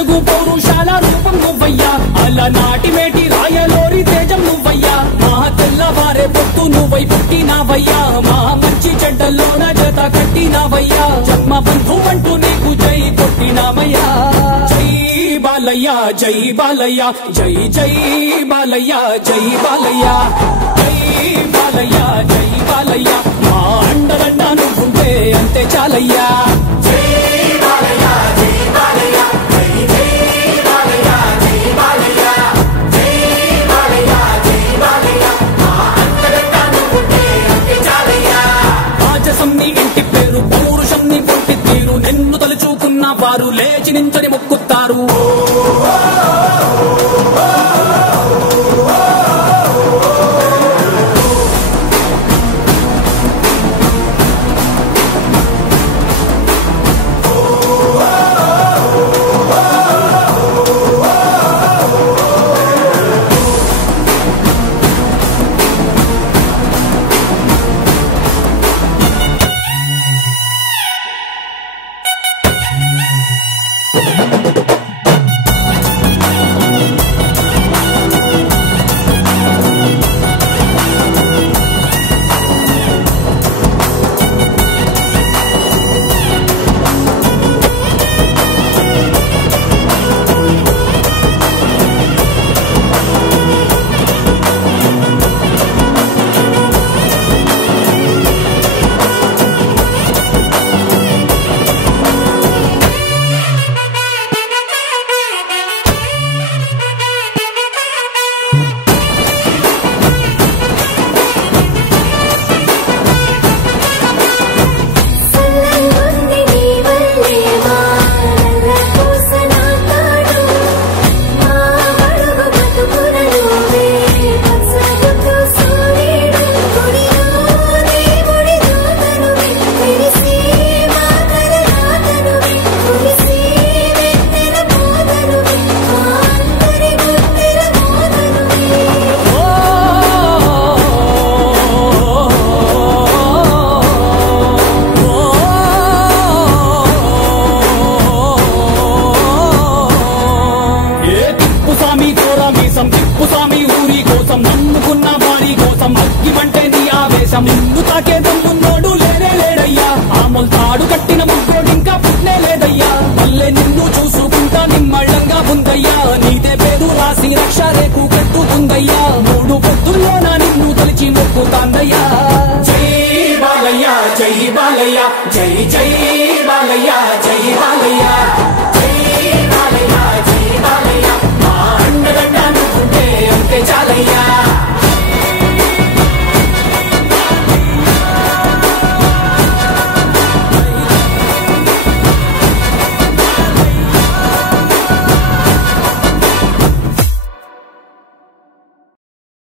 తెలుగు పౌరుషాల రూపం నువ్వయ్యా అలనాటి మేటి రాయలోరి తేజం నువ్వయ్యా మా తెల్లవారే పొత్తు నువ్వై పుట్టినావయ్యా మా మంచి చెడ్డల్లోన జత కట్టినావయ్యా జన్మ బంధు అంటూ నీకు జై కొట్టినామయ్యా జై బాలయ్య జై బాలయ్య జై జై బాలయ్య జై బాలయ్య జై బాలయ్య జై బాలయ్య మా అండదండ నువ్వుంటే అంతే చాలయ్యా జై బాలయ్య జై బాలయ్య జై జై బాలయ్య జై బాలయ్య జై బాలయ్య జై బాలయ్య మా అండదండ నువ్వుంటే అంతే చాలయ్యా రాజసం నీ ఇంటి పేరు పౌరుషం నీ పొట్టి తీరు నిన్ను తలుచుకున్న వారు లేచి నించని మొక్కుతారు నిన్ను తాకేదమ్మున్నోడు లేనే లేడయ్యా ఆమల్ తాడు కట్టిన ముగ్గోడు ఇంకా పుట్నే లేదయ్యా మళ్ళీ నిన్ను చూసుకుంటా నిమ్మళ్ళంగా ఉందయ్యా నీదే పేరు రాసి రక్ష రేకు కట్టుకుందయ్యా మూడు పొత్తుల్లోన నిన్ను తలిచి మొక్కుతాందయ్యా జై బాలయ్య జై బాలయ్య జై జై